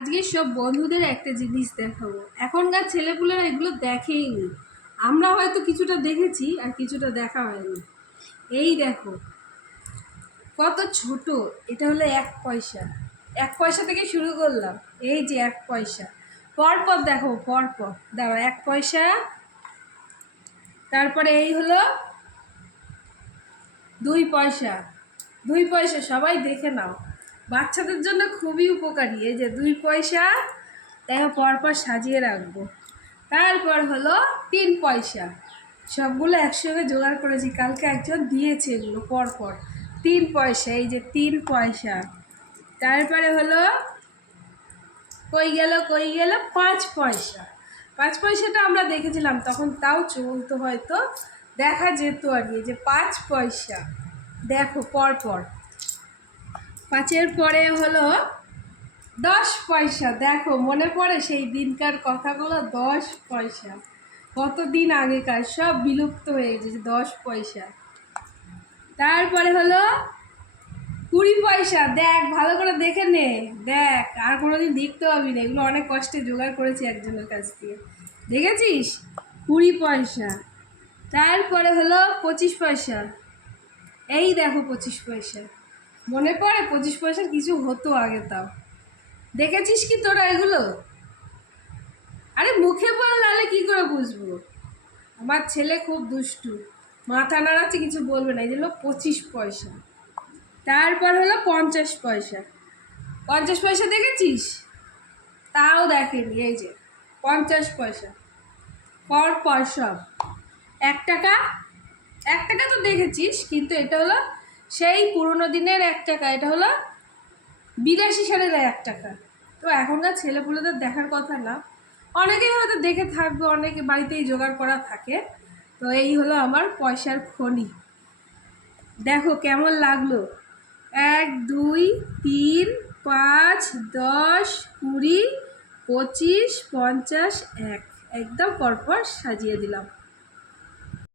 আজকে সব বন্ধুদের একটা জিনিস দেখাবো। এখনকার ছেলেপুলেরা এগুলো দেখেই নি। আমরা হয়তো কিছুটা দেখেছি আর কিছুটা দেখা হয়নি। এই দেখো কত ছোট, এটা হলো 1 পয়সা। 1 পয়সা থেকে শুরু করলাম। এই যে 1 পয়সা, পরপর দেখো, পরপর দাও 1 পয়সা, তারপরে এই হলো 2 পয়সা। 2 পয়সা সবাই দেখে নাও, বাচ্চাদের জন্য খুবই উপকারী। এই যে 2 পয়সা, দেখো পরপর সাজিয়ে রাখবো। তারপর হলো 3 পয়সা, সবগুলো একসঙ্গে জোগাড় করেছি, কালকে একজন দিয়েছে এগুলো পরপর। 3 পয়সা, এই যে 3 পয়সা। তারপরে হলো কই গেল 5 পয়সা। 5 পয়সাটা আমরা দেখেছিলাম তখন, তাও চলতো, হয়তো দেখা যেত আর কি। যে 5 পয়সা দেখো পরপর। 5-এর পরে হলো 10 পয়সা। দেখো মনে পড়ে সেই দিনকার কথাগুলো। 10 পয়সা কতদিন আগেকার, সব বিলুপ্ত হয়ে গেছে 10 পয়সা। তারপরে হলো 20 পয়সা। দেখ ভালো করে দেখে নে, দেখ আর কোনোদিন দেখতে পাবি না, এগুলো অনেক কষ্টে জোগাড় করেছি একজনের কাছ থেকে। দেখেছিস? 20 পয়সা। তারপরে হলো 25 পয়সা। এই দেখো 25 পয়সা। মনে পড়ে 25 পয়সার কিছু হতো আগে, তাও দেখেছিস কি তোরা এগুলো? আরে মুখে বল, নাহলে কি করে বুঝবো? আমার ছেলে খুব দুষ্টু, মাথা নাড়াচ্ছে, কিছু বলবে না। এই হলো 25 পয়সা। তারপর হলো 50 পয়সা। 50 পয়সা দেখেছিস? তাও দেখেনি। এই যে 50 পয়সা, পর সব। 1 টাকা। 1 টাকা তো দেখেছিস, কিন্তু এটা হলো সেই পুরোনো দিনের 1 টাকা। এটা হলো 82 সালের 1 টাকা। তো এখনকার ছেলেপুলেদের দেখার কথা না, অনেকেই হয়তো দেখে থাকবে, অনেকে বাড়িতেই জোগাড় করা থাকে। তো এই হলো আমার পয়সার খনি। দেখো কেমন লাগলো? 1 2 3 5 10 20 25 50 1, একদম পরপর সাজিয়ে দিলাম।